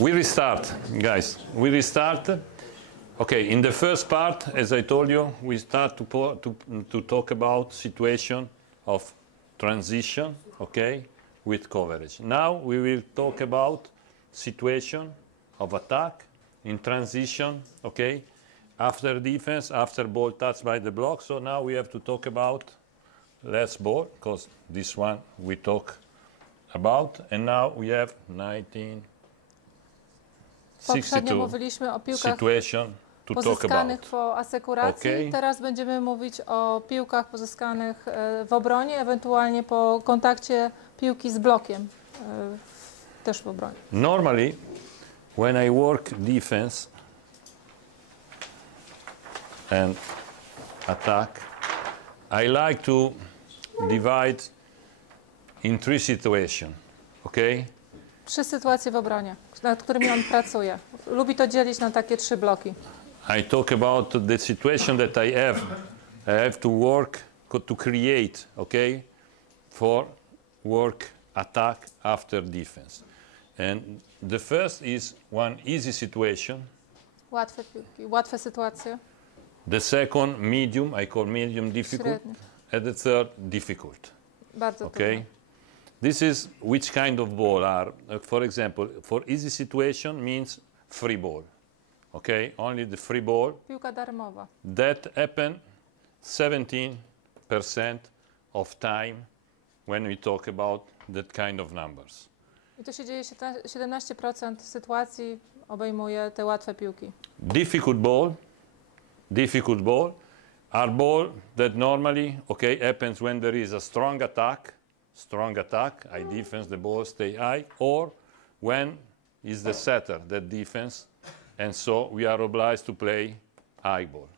We restart, guys. We restart. Okay, in the first part, as I told you, we start to talk about situation of transition, okay, with coverage. Now we will talk about situation of attack in transition, okay, after defense, after ball touched by the block. So now we have to talk about less ball, because this one we talk about, and now we have 1962 situation to talk about. Po asekuracji. Okay. Teraz będziemy mówić o piłkach pozyskanych w obronie, ewentualnie po kontakcie piłki z blokiem, też w obronie. Normally, when I work defense and attack, I like to divide in three situations, okay? 3 sytuacje w obronie, nad którymi on pracuje. Lubi to dzielić na takie 3 bloki. I talk about the situation that I have to work to create, okay, for work attack after defense. And the first is one easy situation. Łatwe piłki, łatwe sytuacje. The second medium, I call medium difficult. Średnie. And the third difficult. Bardzo okay. trudne. This is which kind of ball are, for example, for easy situation means free ball. Okay, only the free ball. Piłka darmowa. That happen 17% of time when we talk about that kind of numbers. I to się dzieje 17% sytuacji obejmuje te łatwe piłki. Difficult ball are ball that normally, okay, happens when there is a strong attack, I defense, the ball stay high, or when is the setter that defense, and so we are obliged to play high ball.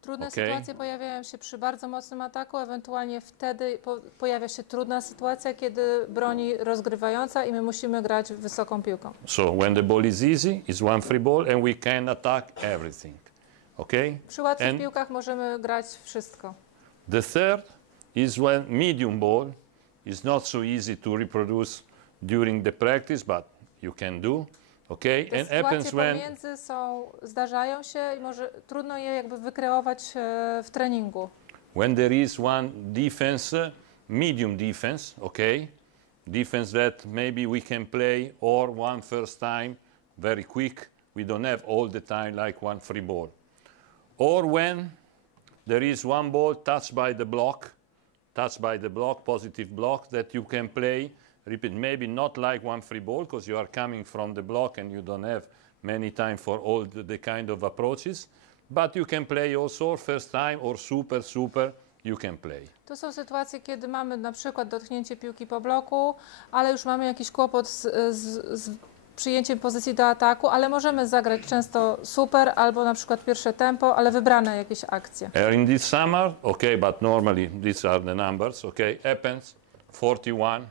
Trudne Okay. sytuacje pojawiają się przy bardzo mocnym ataku, ewentualnie wtedy pojawia się trudna sytuacja, kiedy broni rozgrywająca i my musimy grać wysoką piłką. So when the ball is easy, it's one free ball and we can attack everything. Okay? Przy łatwych And piłkach możemy grać wszystko. the third is when medium ball is not so easy to reproduce during the practice, but you can do. Okay? Te And happens sytuacje when pomiędzy zdarzają się i może trudno je jakby wykreować w treningu. when there is one defense, medium defense, okay? Defense that maybe we can play or one first time very quick. We don't have all the time like one free ball. Or when there is one ball touched by the block, positive block, that you can play, repeat, maybe not like one free ball because you are coming from the block and you don't have many time for all the kind of approaches, but you can play also first time or super, you can play. To są sytuacje, kiedy mamy na przykład dotknięcie piłki po bloku, ale już mamy jakiś kłopot z przyjęciem pozycji do ataku, ale możemy zagrać często super albo na przykład pierwsze tempo, ale wybrane jakieś akcje. In this summer, okay, but normally these are the numbers, okay, happens 41%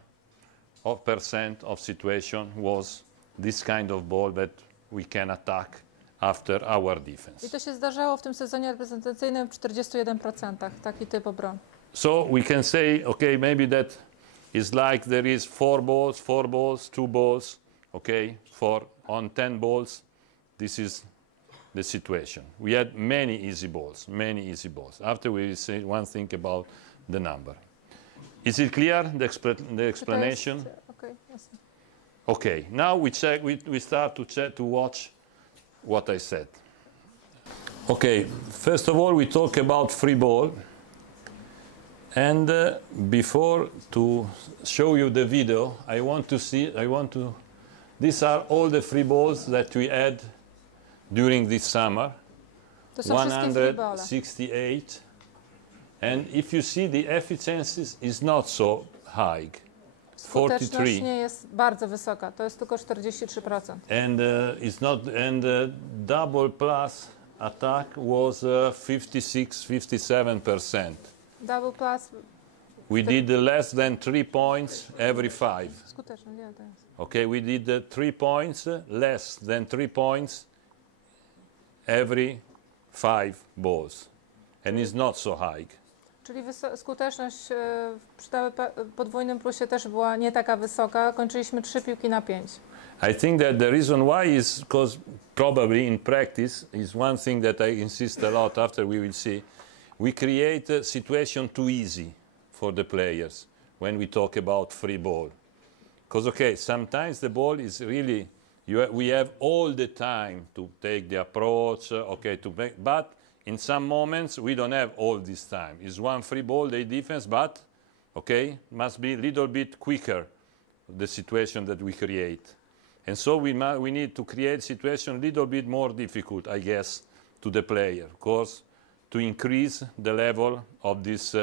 of situation was this kind of ball that we can attack after our defense. I to się zdarzało w tym sezonie reprezentacyjnym w 41%, taki typ obrony. So we can say, okay, maybe that is like there is 4 balls, 2 balls, okay, on 10 balls, this is the situation. We had many easy balls. After we will say one thing about the number. Is it clear, the explanation? Okay, yes. Okay, now we start to watch what I said. Okay, first of all we talk about free ball. And before to show you the video, these are all the free balls that we had during this summer. To są wszystkie free ball. 168. And if you see, the efficiency is not so high. 43. Skuteczność nie jest bardzo wysoka, to jest tylko 43%. And double plus attack was 56-57%. Double plus. We did less than 3 points every 5. Skuteczność, nie, to jest. Okay, we did 3 points, less than 3 points every 5 balls. And it's not so high. Czyli skuteczność przy podwójnym plusie też była nie taka wysoka. Kończyliśmy 3 piłki na 5. I think that the reason why is because probably in practice is one thing that I insist a lot after we will see. We create a situation too easy for the players when we talk about free ball. Because, okay, sometimes the ball is really, we have all the time to take the approach, okay, but in some moments we don't have all this time. It's one free ball, they defense, but, okay, must be a little bit quicker, the situation that we create. And so we need to create situation a little bit more difficult, I guess, to the player, because to increase the level of this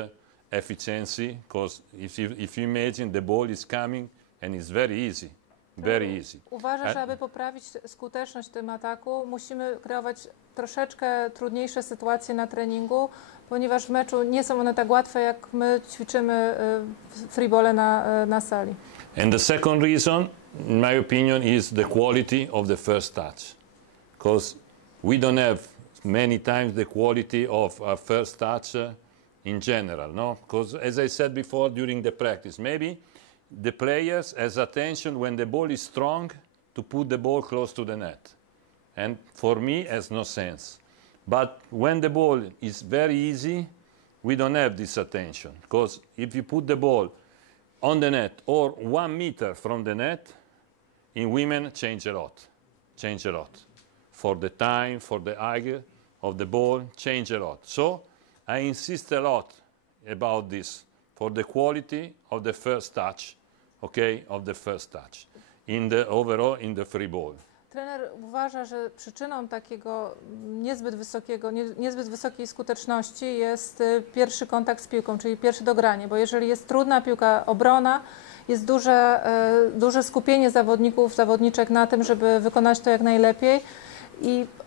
efficiency, because if you imagine the ball is coming and it's very easy, very easy. Uważam, że aby poprawić skuteczność w tym ataku, musimy kreować troszeczkę trudniejsze sytuacje na treningu, ponieważ w meczu nie są one tak łatwe, jak my ćwiczymy freebole na sali. And the second reason, in my opinion, is the quality of the first touch, because we don't have many times the quality of a first touch in general, no? Because as I said before during the practice, maybe the players has attention when the ball is strong to put the ball close to the net. And for me, has no sense. But when the ball is very easy, we don't have this attention. Because if you put the ball on the net or 1 meter from the net, in women change a lot. Change a lot. For the time, for the angle of the ball, change a lot. So I insist a lot about this for the quality of the first touch, okay, of the first touch in the overall in the free ball. Trener uważa, że przyczyną takiego niezbyt wysokiej skuteczności jest pierwszy kontakt z piłką, czyli pierwsze dogranie, bo jeżeli jest trudna piłka obrona, jest duże skupienie zawodniczek na tym, żeby wykonać to jak najlepiej.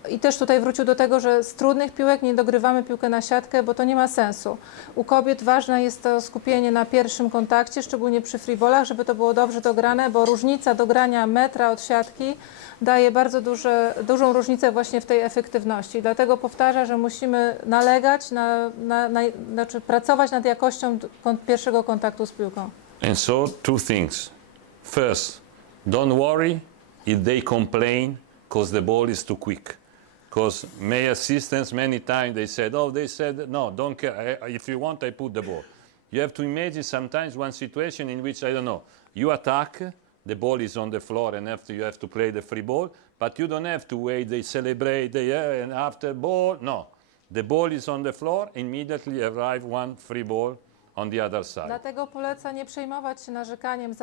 I też tutaj wrócił do tego, że z trudnych piłek nie dogrywamy piłkę na siatkę, bo to nie ma sensu. U kobiet ważne jest to skupienie na pierwszym kontakcie, szczególnie przy freeballach, żeby to było dobrze dograne, bo różnica dogrania metra od siatki daje bardzo dużą różnicę właśnie w tej efektywności. Dlatego powtarza, że musimy nalegać, znaczy pracować nad jakością pierwszego kontaktu z piłką. And so two things. First, don't worry if they complain because the ball is too quick. Because my assistants, many times they said, no, don't care. If you want, I put the ball. You have to imagine sometimes one situation in which, I don't know, you attack, the ball is on the floor and after you have to play the free ball, but you don't have to wait, they celebrate, and after ball, no. The ball is on the floor, immediately arrive one free ball on the other side. Dlatego poleca nie przejmować się narzekaniem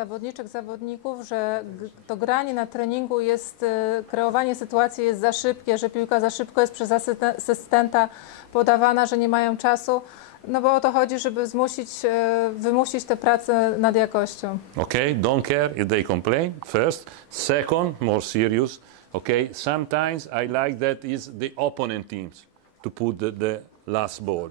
zawodników, że to granie na treningu jest, kreowanie sytuacji jest za szybkie, że piłka za szybko jest przez asystenta podawana, że nie mają czasu. No bo o to chodzi, żeby wymusić tę pracę nad jakością. Okay, don't care if they complain, first. Second, more serious, okay, sometimes I like that is the opponent teams to put the last ball.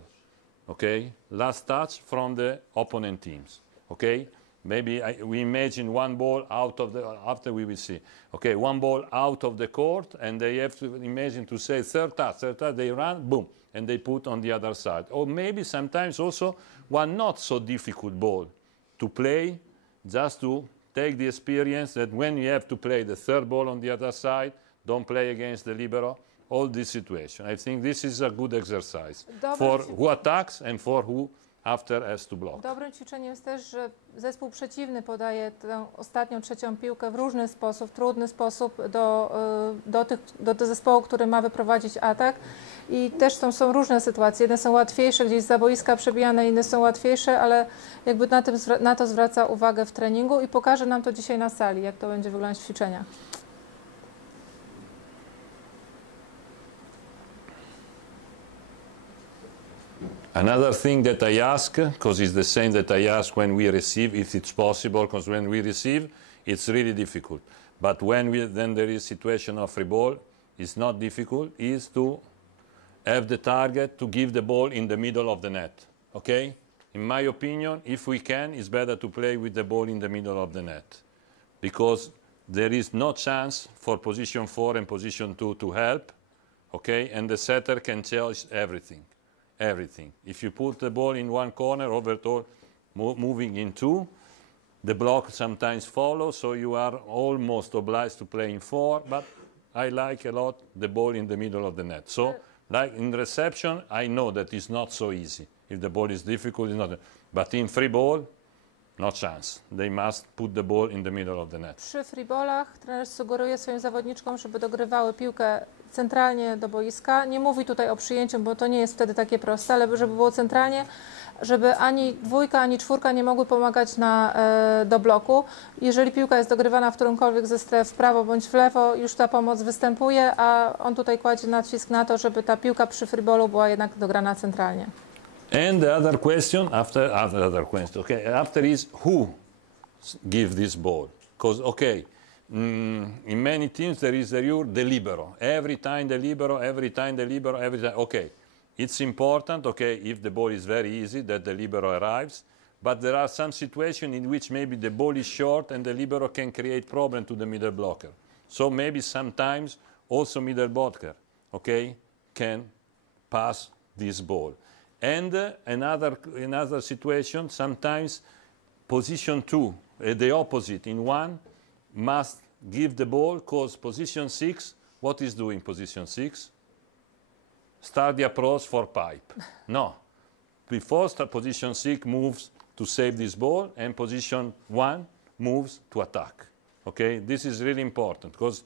Okay, last touch from the opponent teams. Okay, maybe we imagine one ball out of the, after we will see. Okay, one ball out of the court and they have to imagine to say third touch, they run, boom, and they put on the other side. Or maybe sometimes also one not so difficult ball to play, just to take the experience that when you have to play the third ball on the other side, don't play against the libero. All this situation. I think this is a good exercise for who attacks and for who after has to block. Dobrym ćwiczeniem jest też, że zespół przeciwny podaje tę ostatnią trzecią piłkę w różny sposób, trudny sposób do zespołu, który ma wyprowadzić atak. I też są różne sytuacje. Jedne są łatwiejsze, gdzieś z boiska przebijane, inne są łatwiejsze, ale jakby na to zwraca uwagę w treningu i pokaże nam to dzisiaj na sali, jak to będzie wyglądać w ćwiczeniach. Another thing that I ask, because it's the same that I ask when we receive, if it's possible, because when we receive, it's really difficult. But then there is situation of free ball, it's not difficult, is to have the target to give the ball in the middle of the net, okay? In my opinion, if we can, it's better to play with the ball in the middle of the net, because there is no chance for position 4 and position 2 to help, okay? And the setter can change everything. everything. If you put the ball in one corner, overall moving in two, the block sometimes follows, so you are almost obliged to play in four, but I like a lot the ball in the middle of the net. So, like in reception, I know that it's not so easy. If the ball is difficult, it's not. But in free ball, no chance. They must put the ball in the middle of the net. Przy freeballach trener sugeruje swoim zawodniczkom, żeby dogrywały piłkę centralnie do boiska. Nie mówi tutaj o przyjęciu, bo to nie jest wtedy takie proste, ale żeby było centralnie, żeby ani dwójka, ani czwórka nie mogły pomagać do bloku. Jeżeli piłka jest dogrywana w którymkolwiek ze stref w prawo bądź w lewo, już ta pomoc występuje, a on tutaj kładzie nacisk na to, żeby ta piłka przy freeballu była jednak dograna centralnie. And the other question after is who give this ball? Because in many teams there is the libero. Every time the libero, every time the libero, every time. Okay, it's important. Okay, if the ball is very easy that the libero arrives, but there are some situations in which maybe the ball is short and the libero can create problem to the middle blocker. So maybe sometimes also middle blocker, okay, can pass this ball. And another situation, sometimes position two, the opposite in one, must give the ball because position 6, what is doing position 6? Start the approach for pipe. No. Before position 6 moves to save this ball and position 1 moves to attack. Okay, this is really important because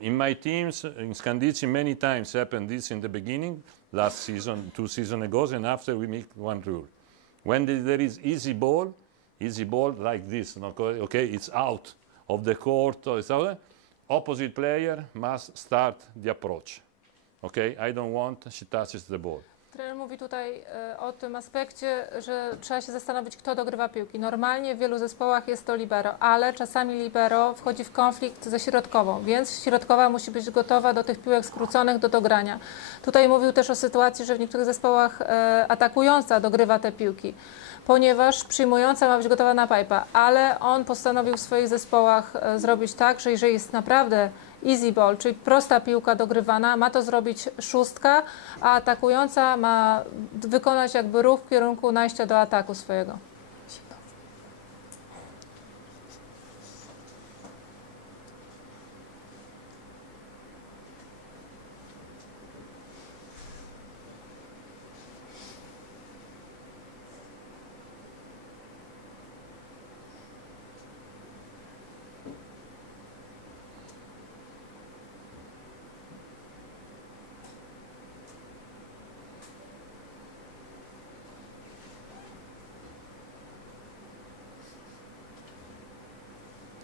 in my teams, in Scandicci, many times happened this in the beginning, last season, 2 seasons ago, and after we make one rule. When there is easy ball like this, okay, it's out of the court, opposite player must start the approach. Okay, I don't want she touches the ball. Trener mówi tutaj o tym aspekcie, że trzeba się zastanowić, kto dogrywa piłki. Normalnie w wielu zespołach jest to libero, ale czasami libero wchodzi w konflikt ze środkową, więc środkowa musi być gotowa do tych piłek skróconych do dogrania. Tutaj mówił też o sytuacji, że w niektórych zespołach atakująca dogrywa te piłki, ponieważ przyjmująca ma być gotowa na pipe'a, ale on postanowił w swoich zespołach zrobić tak, że jeżeli jest naprawdę easy ball, czyli prosta piłka dogrywana, ma to zrobić szóstka, a atakująca ma wykonać jakby ruch w kierunku najścia do ataku swojego.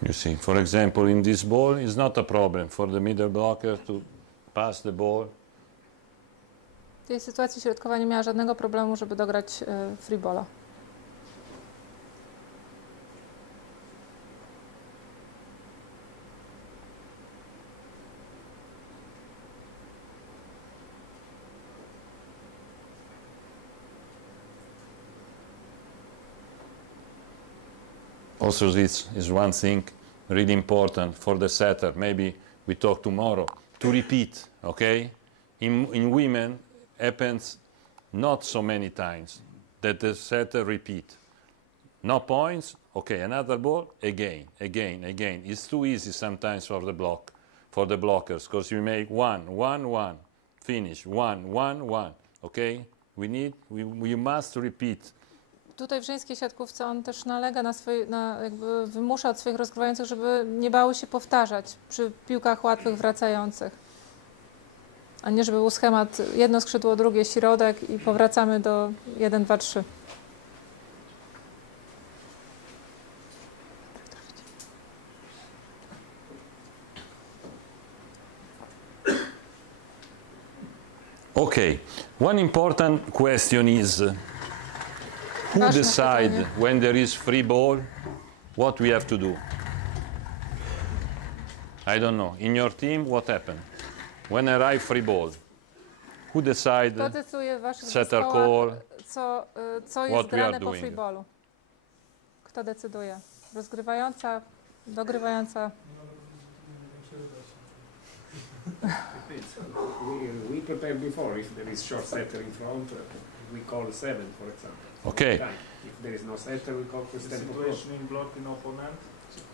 You see, for example, in this ball, it's not a problem for the middle blocker to pass the ball. W tej sytuacji środkowa nie miała żadnego problemu, żeby dograć free balla. Also, this is one thing really important for the setter. Maybe we talk tomorrow to repeat. Okay, in women happens not so many times that the setter repeat. No points. Okay, another ball again. It's too easy sometimes for the blockers because you make 1-1-1, finish 1-1-1. Okay, we must repeat. Tutaj w żeńskiej siatkówce on też nalega jakby wymusza od swoich rozgrywających, żeby nie bały się powtarzać przy piłkach łatwych, wracających. A nie żeby był schemat jedno skrzydło, drugie środek i powracamy do 1, 2, 3. Okay, one important question is who decide when there is free ball, what we have to do? I don't know. In your team, what happened? When arrive free ball, who decide? Kto decyduje w waszych setter zespołach, call, co jest grane po free ballu? Kto decyduje? Rozgrywająca, dogrywająca? We prepare before if there is short setter in front. we call 7, for example. Okay. If there is no setter, we call The step situation in blocking opponent.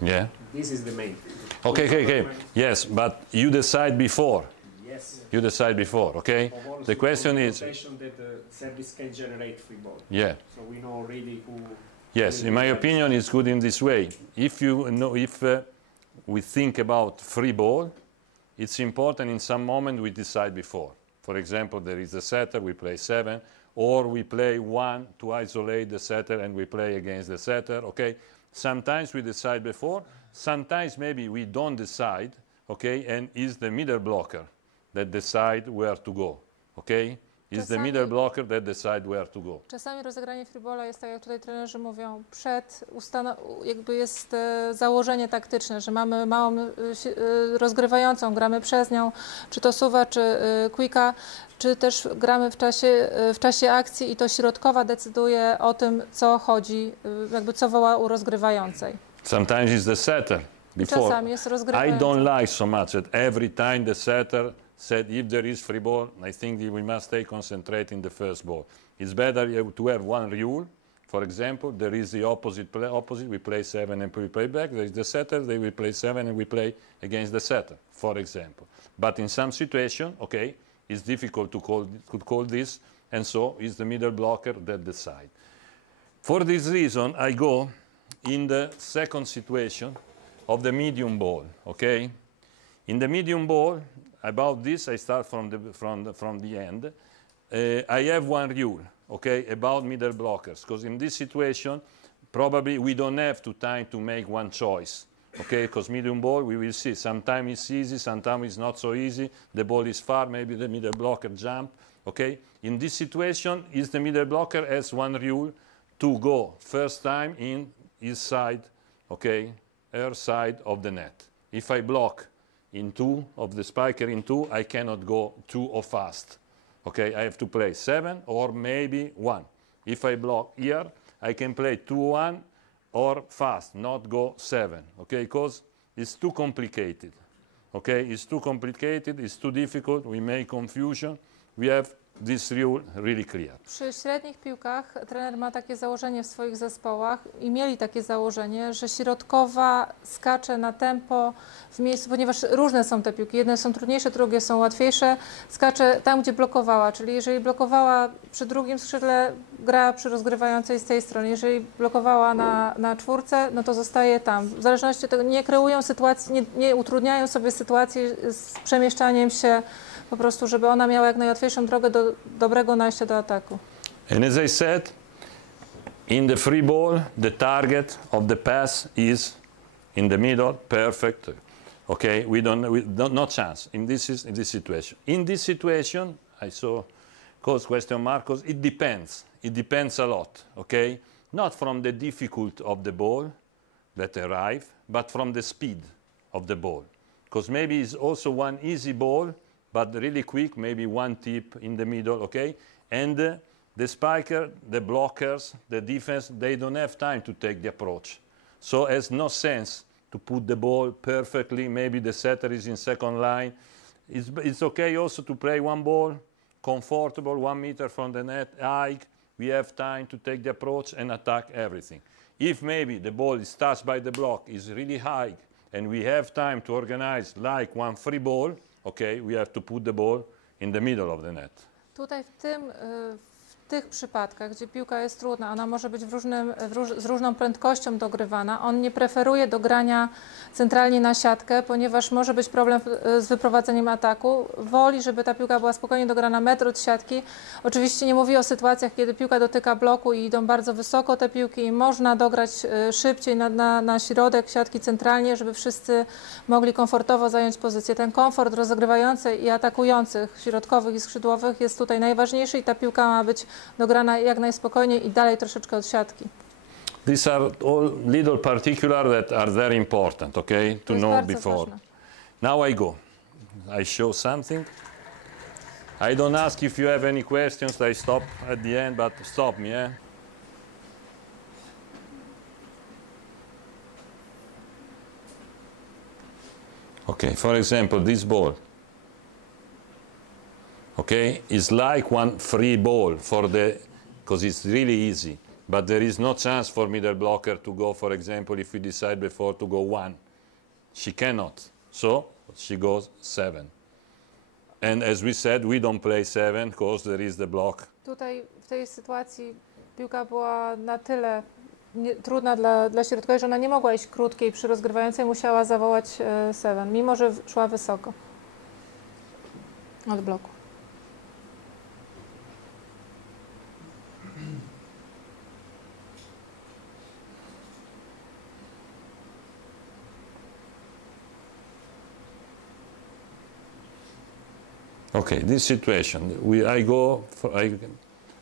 Yeah. This is the main. Okay. Yes, but you decide before. Yes. You decide before, okay? The question is, that the service can generate free ball. yeah. So we know really who. Yes, in my opinion, it's good in this way. If you know, if we think about free ball, it's important in some moment we decide before. For example, there is a setter, we play 7, or we play 1 to isolate the setter and we play against the setter, okay? Sometimes we decide before, sometimes maybe we don't decide, okay? And it's the middle blocker that decide where to go, okay? It's the middle blocker that decide where to go. Czasami rozegranie freebola jest tak, jak tutaj trenerzy mówią, jakby jest założenie taktyczne, że mamy małą rozgrywającą, gramy przez nią, czy to suwa, czy quicka, czy też gramy w czasie akcji i to środkowa decyduje o tym, co chodzi, jakby co woła u rozgrywającej. Sometimes it's the setter before. Czasami jest rozgrywająca. I don't like so much that every time the setter said if there is free ball, I think that we must stay concentrated in the first ball. It's better to have one rule. For example, there is the opposite, we play 7 and we play back. There is the setter, they will play 7 and we play against the setter, for example. But in some situation, okay, it's difficult to call this, and so it's the middle blocker that decide. For this reason, I go in the second situation of the medium ball, okay? In the medium ball, about this, I start from the end. I have one rule, okay, about middle blockers, because in this situation, probably we don't have time to make one choice, okay, because medium ball, we will see, sometimes it's easy, sometimes it's not so easy, the ball is far, maybe the middle blocker jump, okay. In this situation, is the middle blocker has one rule to go first time in his side, okay, her side of the net. If I block in 2 of the spiker in 2, I cannot go 2 or fast. Okay, I have to play 7 or maybe 1. If I block here, I can play 2-1 or fast, not go 7. Okay, because it's too complicated. Okay, it's too complicated, it's too difficult, we make confusion. We have this rule really clear. Przy średnich piłkach trener ma takie założenie w swoich zespołach i mieli takie założenie, że środkowa skacze na tempo w miejscu, ponieważ różne są te piłki, jedne są trudniejsze, drugie są łatwiejsze, skacze tam, gdzie blokowała, czyli jeżeli blokowała przy drugim skrzydle, gra przy rozgrywającej z tej strony, jeżeli blokowała na czwórce, no to zostaje tam. W zależności od tego nie kreują sytuacji, nie utrudniają sobie sytuacji z przemieszczaniem się, po prostu, żeby ona miała jak najłatwiejszą drogę do dobrego najścia do ataku. And as I said, in the free ball, the target of the pass is in the middle, perfect. Okay, we don't no chance in this situation. In this situation, I saw cause question mark, because it depends. It depends a lot. Okay, not from the difficulty of the ball that arrive, but from the speed of the ball. Because maybe it's also one easy ball, but really quick, maybe one tip in the middle, okay? And the spiker, the blockers, the defense, they don't have time to take the approach. So it has no sense to put the ball perfectly. Maybe the setter is in second line. It's okay also to play one ball, comfortable, 1 meter from the net, high. We have time to take the approach and attack everything. If maybe the ball is touched by the block, is really high, and we have time to organize like one free ball, okay, we have to put the ball in the middle of the net. Tutaj w tych przypadkach, gdzie piłka jest trudna, ona może być z różną prędkością dogrywana. On nie preferuje do grania centralnie na siatkę, ponieważ może być problem z wyprowadzeniem ataku. Woli, żeby ta piłka była spokojnie dograna metr od siatki. Oczywiście nie mówi o sytuacjach, kiedy piłka dotyka bloku i idą bardzo wysoko te piłki i można dograć szybciej na środek siatki centralnie, żeby wszyscy mogli komfortowo zająć pozycję. Ten komfort rozegrywających i atakujących, środkowych i skrzydłowych jest tutaj najważniejszy i ta piłka ma być dograna jak najspokojniej i dalej troszeczkę od siatki. These are all little particulars that are very important, okay, to know before. Ważne. Now I go. I show something. I don't ask if you have any questions. I stop at the end, but stop me, yeah? Okay, for example, this ball, okay, is like one free ball for the because it's really easy. But there is no chance for middle blocker to go, for example, if we decide before to go 1. She cannot. So she goes 7. And as we said, we don't play 7 because there is the block. Tutaj w tej sytuacji piłka była na tyle trudna dla środkowej, że ona nie mogła iść krótkiej przy rozgrywającej, musiała zawołać 7, mimo że szła wysoko od bloku. Okay, this situation,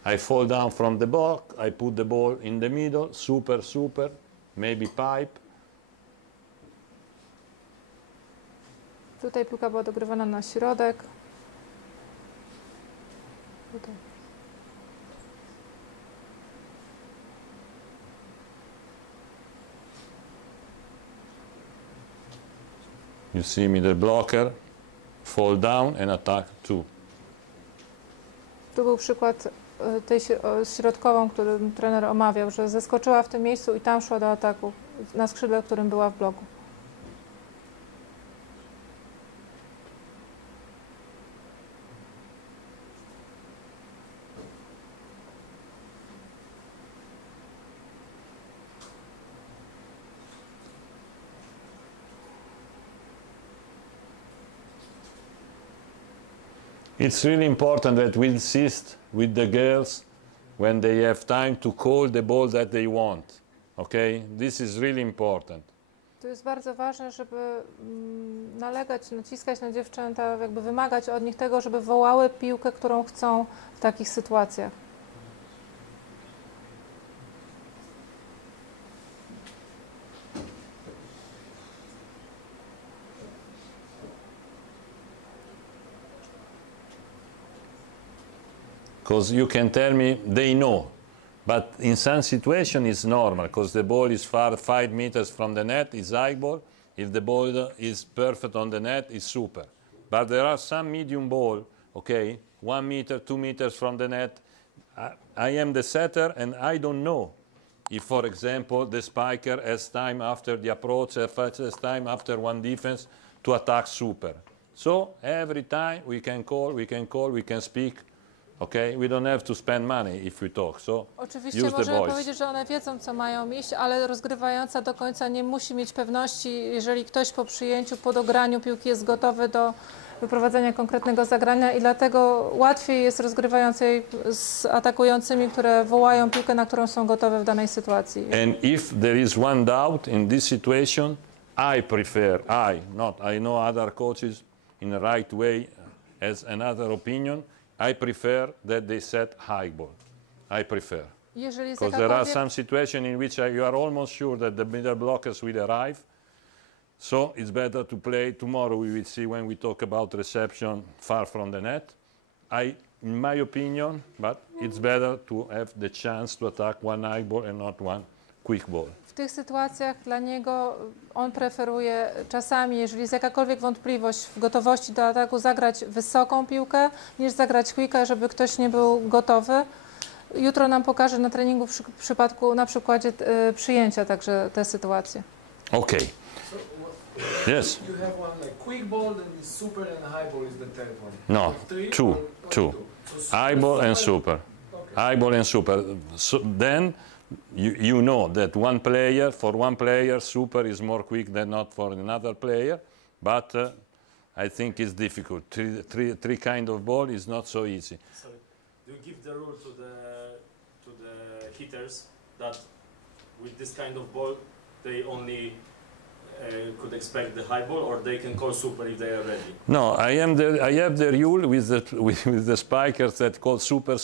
I fall down from the block, I put the ball in the middle, super, maybe pipe. Tutaj piłka była dogrywana na środek. Tutaj. You see middle blocker, fall down and attack 2. Tu był przykład tej środkową, który trener omawiał, że zeskoczyła w tym miejscu i tam szła do ataku, na skrzydle, w którym była w bloku. It's really important that we insist with the girls when they have time to call the ball that they want. Okay? This is really important. To jest bardzo ważne, żeby nalegać, naciskać na dziewczęta, jakby wymagać od nich tego, żeby wołały piłkę, którą chcą w takich sytuacjach. Because you can tell me they know, but in some situation it's normal because the ball is far 5 meters from the net, it's high ball. If the ball is perfect on the net, it's super. But there are some medium ball, okay, 1 meter, 2 meters from the net. I am the setter and I don't know if, for example, the spiker has time after the approach, has time after one defense to attack super. So every time we can call, we can speak. Okay, we don't have to spend money if we talk. So oczywiście możemy powiedzieć, że one wiedzą, co mają iść, ale rozgrywająca do końca nie musi mieć pewności, jeżeli ktoś po przyjęciu, po dograniu piłki jest gotowy do wyprowadzenia konkretnego zagrania i dlatego łatwiej jest rozgrywającej z atakującymi, które wołają piłkę, na którą są gotowe w danej sytuacji. And if there is one doubt in this situation, I know other coaches in the right way as another opinion. I prefer that they set high ball. I prefer. Because there are some situations in which you are almost sure that the middle blockers will arrive. So it's better to play. Tomorrow we will see when we talk about reception far from the net. In my opinion, but it's better to have the chance to attack one high ball and not one quick ball. W tych sytuacjach dla niego on preferuje czasami, jeżeli jest jakakolwiek wątpliwość w gotowości do ataku, zagrać wysoką piłkę, niż zagrać quicka, żeby ktoś nie był gotowy. Jutro nam pokaże na treningu w przypadku, na przykładzie przyjęcia także te sytuacje. Okay. Yes. You have one like quick ball, then is super and high ball is the third one. No, two. High ball and super. Okay. High ball and super. So then you know that for one player, super is more quick than not for another player, but I think it's difficult. Three kind of ball is not so easy. So, do you give the rule to the hitters that with this kind of ball they only could expect the high ball, or they can call super if they are ready? No, I have the rule with the spikers that call super.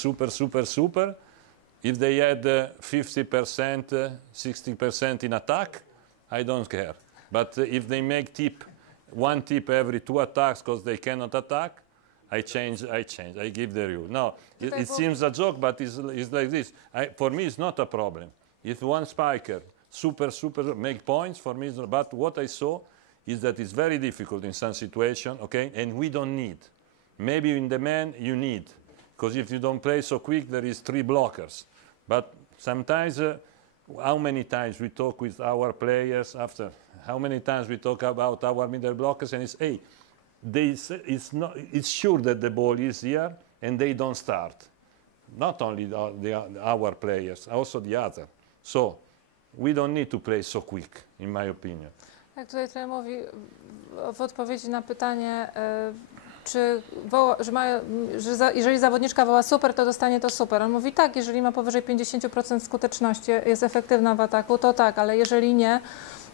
If they had 50%, 60% in attack, I don't care. But if they make one tip every 2 attacks because they cannot attack, I change. I give the rule. No, it seems a joke, but it's like this. For me, it's not a problem. If one spiker super make points, for me, it's not. But what I saw is that it's very difficult in some situation, okay? And we don't need. Maybe in the men you need. Because if you don't play so quick, there is 3 blockers. But sometimes, how many times we talk with our players after? How many times we talk about our middle blockers and it's, hey, it's sure that the ball is here and they don't start. Not only our players, also the other. So we don't need to play so quick, in my opinion. Jak tutaj trener mówi w odpowiedzi na pytanie, czy jeżeli zawodniczka woła super, to dostanie to super. On mówi tak, jeżeli ma powyżej 50% skuteczności, jest efektywna w ataku, to tak, ale jeżeli nie,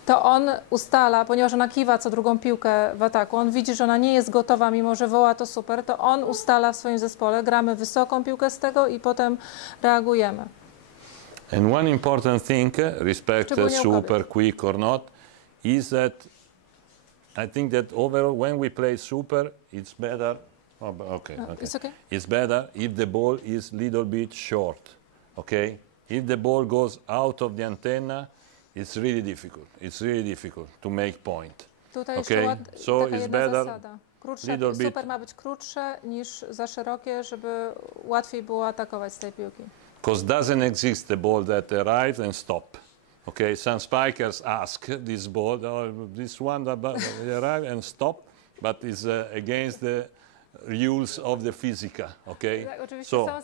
to on ustala, ponieważ ona kiwa co drugą piłkę w ataku, on widzi, że ona nie jest gotowa, mimo że woła to super, to on ustala w swoim zespole, gramy wysoką piłkę z tego i potem reagujemy. And one important thing, respect super, quick or not, is that I think that overall when we play super, it's better. It's okay. It's better if the ball is little bit short. Okay? If the ball goes out of the antenna, it's really difficult. It's really difficult to make point. Tutaj okay? So taka it's jedna better. zasada. Super ma być krótsze niż za szerokie, żeby łatwiej było atakować z tej piłki. Because doesn't exist the ball that arrives and stop. Okay, some spikers ask this ball, this one arrive and stop, but it's against the rules of the physica. Okay. Tak, oczywiście są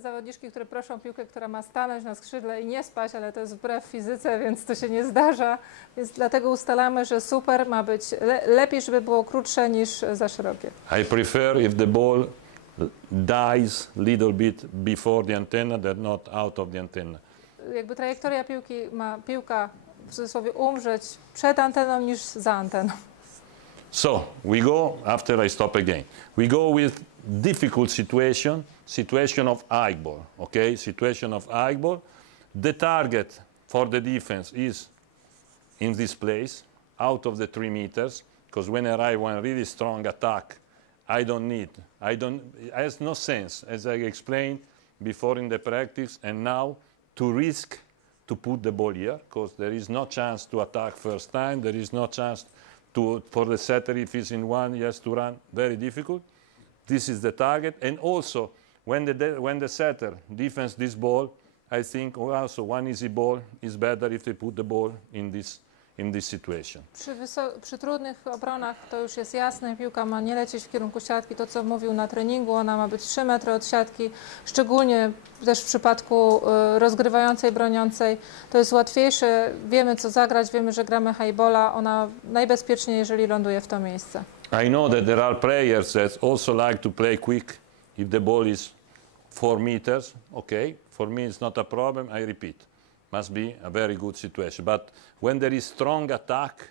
zawodniczki, które proszą piłkę, która ma stanąć na skrzydle i nie spać, ale to jest wbrew fizyce, więc to się nie zdarza. Więc dlatego ustalamy, że super ma być lepiej, żeby było krótsze niż za szerokie. I prefer if the ball dies little bit before the antenna than not out of the antenna. Jakby trajektoria piłki ma piłka w cudzysłowie umrzeć przed anteną niż za anteną. So we go after I stop again. We go with difficult situation of high ball. Okay, situation of high ball. The target for the defense is in this place, out of the 3 meters. Because when I arrive one really strong attack, it has no sense, as I explained before in the practice, and now to risk to put the ball here, because there is no chance to attack first time, there is no chance for the setter, if he's in one, he has to run, very difficult. This is the target, and also when the setter defends this ball, I think also one easy ball is better if they put the ball in this situation. Przy trudnych obronach to już jest jasne, piłka ma nie lecieć w kierunku siatki, to co mówił na treningu, ona ma być 3 metry od siatki, szczególnie też w przypadku rozgrywającej, broniącej, to jest łatwiejsze, wiemy co zagrać, wiemy, że gramy highballa, ona najbezpieczniej, jeżeli ląduje w to miejsce. I know that there are players that also like to play quick if the ball is 4 meters, okay, for me it's not a problem, I repeat. Must be a very good situation. But when there is strong attack,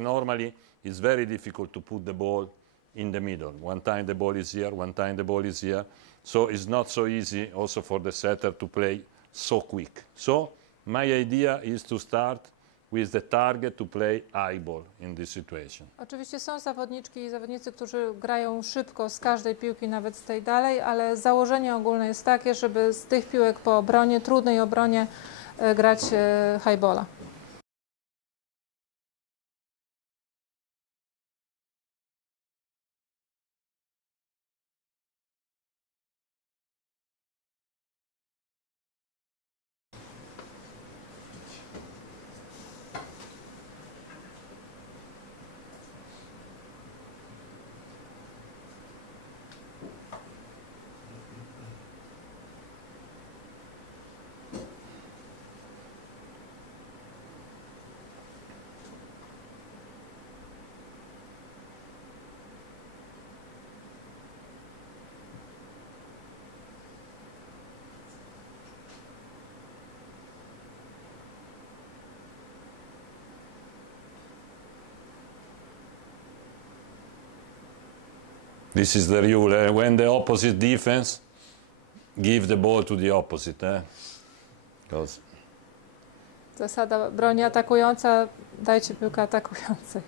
normally it's very difficult to put the ball in the middle. One time the ball is here, one time the ball is here. So it's not so easy also for the setter to play so quick. So my idea is to start with the target to play high ball in this situation. Oczywiście są zawodniczki i zawodnicy, którzy grają szybko z każdej piłki, nawet z tej dalej, ale założenie ogólne jest takie, żeby z tych piłek po obronie, trudnej obronie grać highballa. This is the rule. When the opposite defense, give the ball to the opposite. Zasada broni atakująca, dajcie piłkę atakującej.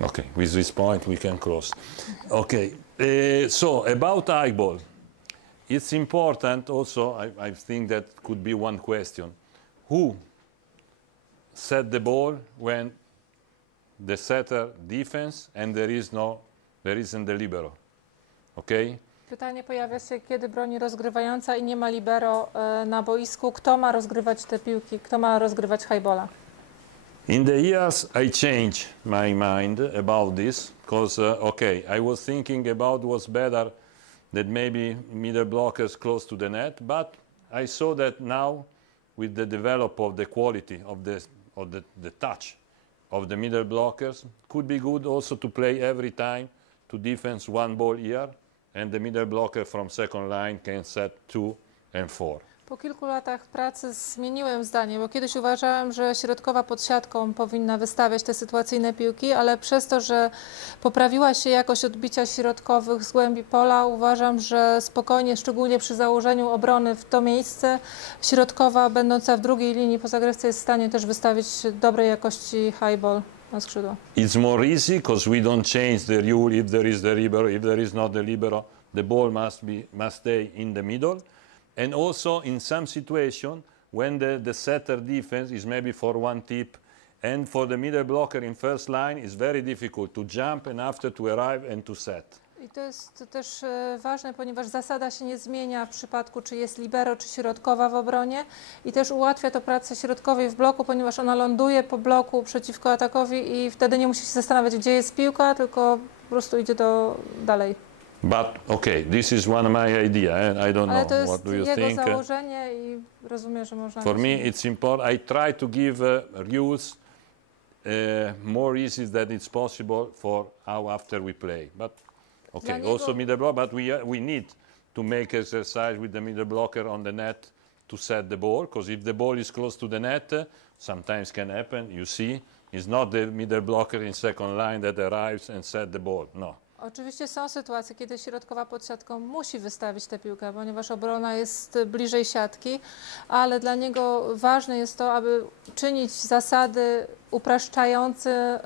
Okay, with this point we can cross. Okay, so about high ball, it's important also, I think that could be one question. Who set the ball when the setter defense and there isn't the libero? Okay? Pytanie pojawia się, kiedy broni rozgrywająca i nie ma libero na boisku. Kto ma rozgrywać te piłki? Kto ma rozgrywać highballa? In the years, I changed my mind about this because, I was thinking about what's better that maybe middle blockers close to the net, but I saw that now with the develop of the quality of the touch of the middle blockers, could be good also to play every time to defense one ball here, and the middle blocker from second line can set 2 and 4. Po kilku latach pracy zmieniłem zdanie, bo kiedyś uważałem, że środkowa pod siatką powinna wystawiać te sytuacyjne piłki, ale przez to, że poprawiła się jakość odbicia środkowych z głębi pola, uważam, że spokojnie, szczególnie przy założeniu obrony w to miejsce, środkowa będąca w drugiej linii po zagrywce jest w stanie też wystawić dobrej jakości high ball na skrzydło. It's more easy because we don't change the rule if there is the libero. If there is not the libero, the ball must stay in the middle. And also in some situation when the setter defense is maybe for one tip and for the middle blocker in first line is very difficult to jump and after to arrive and to set. I to jest też ważne, ponieważ zasada się nie zmienia w przypadku, czy jest libero, czy środkowa w obronie i też ułatwia to pracę środkowej w bloku, ponieważ ona ląduje po bloku przeciwko atakowi i wtedy nie musi się zastanawiać, gdzie jest piłka, tylko po prostu idzie dalej. But okay, this is one of my idea and I don't Ale to know, jest what do you jego think? założenie i rozumiem, że można... For me it's important, I try to give rules more easy than it's possible for how after we play. But okay, Dla also niego- middle block, but we need to make exercise with the middle blocker on the net to set the ball, because if the ball is close to the net, sometimes can happen, you see, it's not the middle blocker in second line that arrives and set the ball, no. Oczywiście są sytuacje, kiedy środkowa pod siatką musi wystawić tę piłkę, ponieważ obrona jest bliżej siatki, ale dla niego ważne jest to, aby czynić zasady upraszczające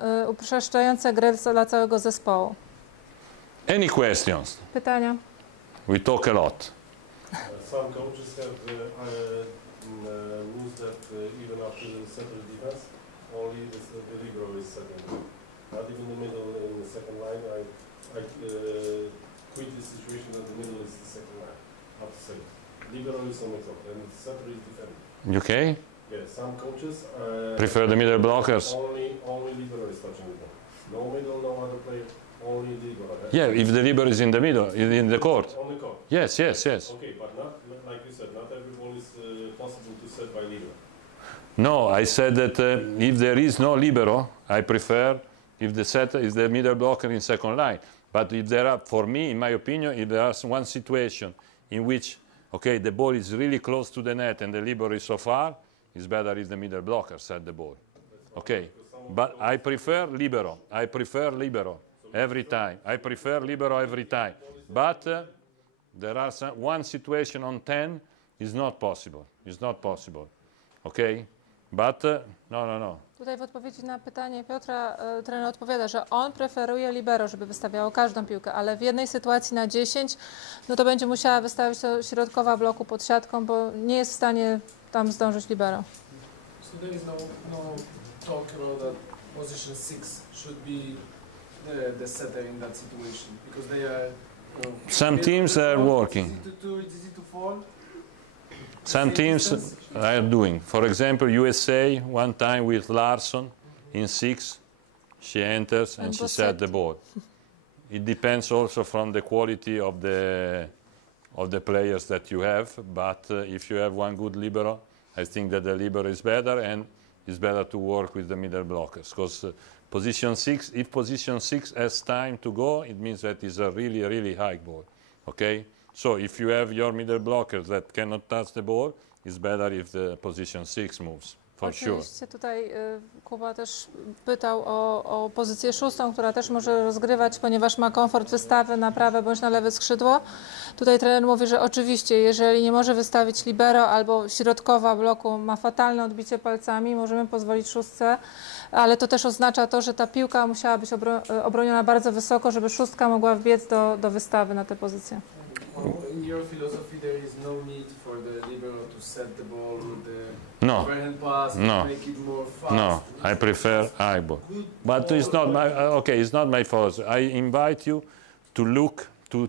grę dla całego zespołu. Any questions? Pytania? We talk a lot. Some coaches have rules that even after the setter defense, only the libero is second. Not even the middle in the second line. I quit the situation that the middle is the second line after second. Libero is on the top and the setter is defending. Okay? Yeah, some coaches Prefer the middle blockers? only libero is touching the ball. No middle, no other player. Only libero. Yeah, if the libero is in the middle, in the court. On the court. Yes. Okay, but not like you said. Not every ball is possible to set by libero. No, I said that if there is no libero, I prefer if the setter is the middle blocker in second line. But if there are, for me, in my opinion, if there is one situation in which, okay, the ball is really close to the net and the libero is so far, it's better if the middle blocker set the ball. Okay, but I prefer libero. Every time. I prefer libero every time. But there are one situation on 10 is not possible. It's not possible. Okay? But no. Tutaj w odpowiedzi na pytanie Piotra trener odpowiada, że on preferuje libero, żeby wystawiało każdą piłkę, ale w jednej sytuacji na 10, no to będzie musiała wystawić to środkowa bloku pod siatką, bo nie jest w stanie tam zdążyć libero. So there is no talk about that position 6 should be the setter in that situation because they are. some teams are working. It's easy to fall. Some teams are doing. For example, USA, one time with Larsson in 6, she enters and she set the ball. It depends also from the quality of the players that you have, but if you have one good libero, I think that the libero is better and it's better to work with the middle blockers because position 6, if position 6 has time to go, it means that it's a really, really high ball, okay? So if you have your middle blockers that cannot touch the ball, it's better if the position 6 moves for sure. Oczywiście tutaj Kuba też pytał o pozycję szóstą, która też może rozgrywać, ponieważ ma komfort wystawy na prawe bądź na lewe skrzydło. Tutaj trener mówi, że oczywiście, jeżeli nie może wystawić libero albo środkowa bloku ma fatalne odbicie palcami, możemy pozwolić szóstce, ale to też oznacza to, że ta piłka musiała być obroniona bardzo wysoko, żeby szóstka mogła wbiec do wystawy na tę pozycję. In your philosophy, there is no need for the libero to set the ball with the No. overhand pass, No. to make it more fast. No, I prefer high ball. But it's not my, okay, it's not my fault. I invite you to look, to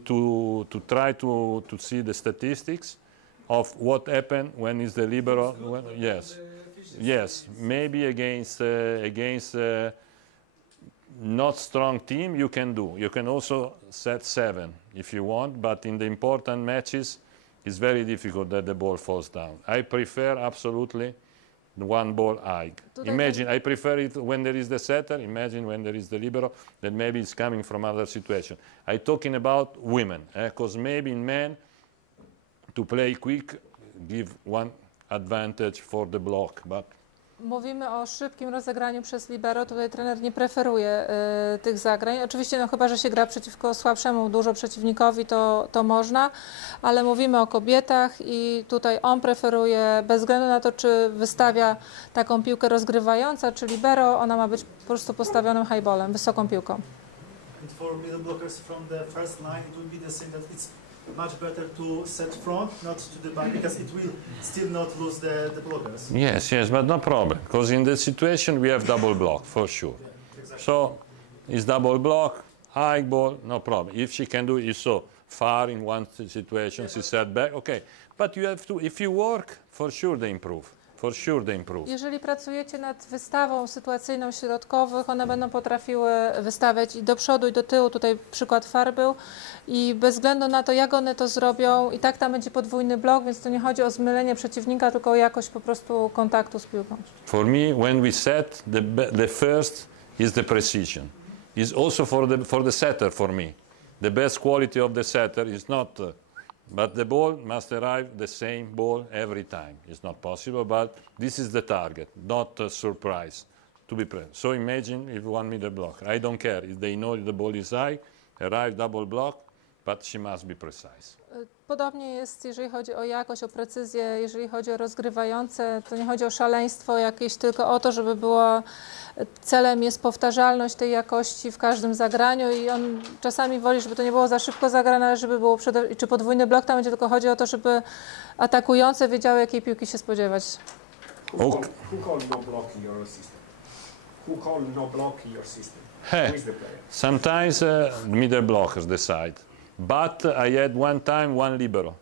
try to see the statistics of what happened when is the libero. Yes, yes, maybe against not strong team you can do. You can also set 7 if you want, but in the important matches it's very difficult that the ball falls down. I prefer absolutely one ball high. Imagine, I prefer it when there is the setter, imagine when there is the libero, that maybe it's coming from other situation. I'm talking about women, because maybe in men, to play quick, give one advantage for the block, but Mówimy o szybkim rozegraniu przez libero. Tutaj trener nie preferuje tych zagrań. Oczywiście, no chyba że się gra przeciwko słabszemu dużo przeciwnikowi, to można, ale mówimy o kobietach i tutaj on preferuje, bez względu na to, czy wystawia taką piłkę rozgrywająca, czy libero, ona ma być po prostu postawionym highballem, wysoką piłką. And for middle blockers from the first line, it will be the same, that it's much better to set front, not to the back, because it will still not lose the blockers. yes, but no problem, because in this situation we have double block for sure. So it's double block, high ball, no problem. If she can do it so far in one situation, she set back, okay. But you have to, if you work, for sure they improve. For sure they improve. Jeżeli pracujecie nad wystawą sytuacyjną środkowych, one będą potrafiły wystawiać i do przodu, i do tyłu. Tutaj przykład far był. I bez względu na to, jak one to zrobią, i tak tam będzie podwójny blok, więc to nie chodzi o zmylenie przeciwnika, tylko o jakość po prostu kontaktu z piłką. For me, when we set, the first is the precision. It's also for the setter for me. The best quality of the setter is not... but the ball must arrive the same ball every time. It's not possible, but this is the target, not a surprise to be present. So imagine if you want me to block. I don't care if they know the ball is high, arrive double block, but she must be precise. Podobnie jest, jeżeli chodzi o jakość, o precyzję, jeżeli chodzi o rozgrywające, to nie chodzi o szaleństwo jakieś, tylko o to, żeby było, celem jest powtarzalność tej jakości w każdym zagraniu i on czasami woli, żeby to nie było za szybko zagrane, ale żeby było czy podwójny blok, tam będzie tylko chodzi o to, żeby atakujące wiedziały, jakiej piłki się spodziewać. Who call no block in your system? Who call no block in your system? Who is the player? Sometimes middle blockers decide. But I had one time one libero.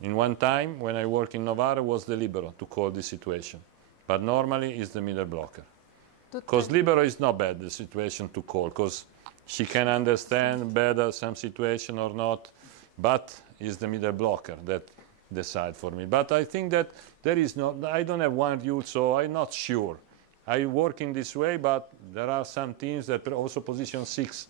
In one time when I work in Novara was the libero to call this situation. But normally it's the middle blocker. Because libero is not bad, the situation to call, because she can understand better some situation or not, but it's the middle blocker that decide for me. But I think that there is not, I don't have one rule, so I'm not sure. I work in this way, but there are some teams that also position 6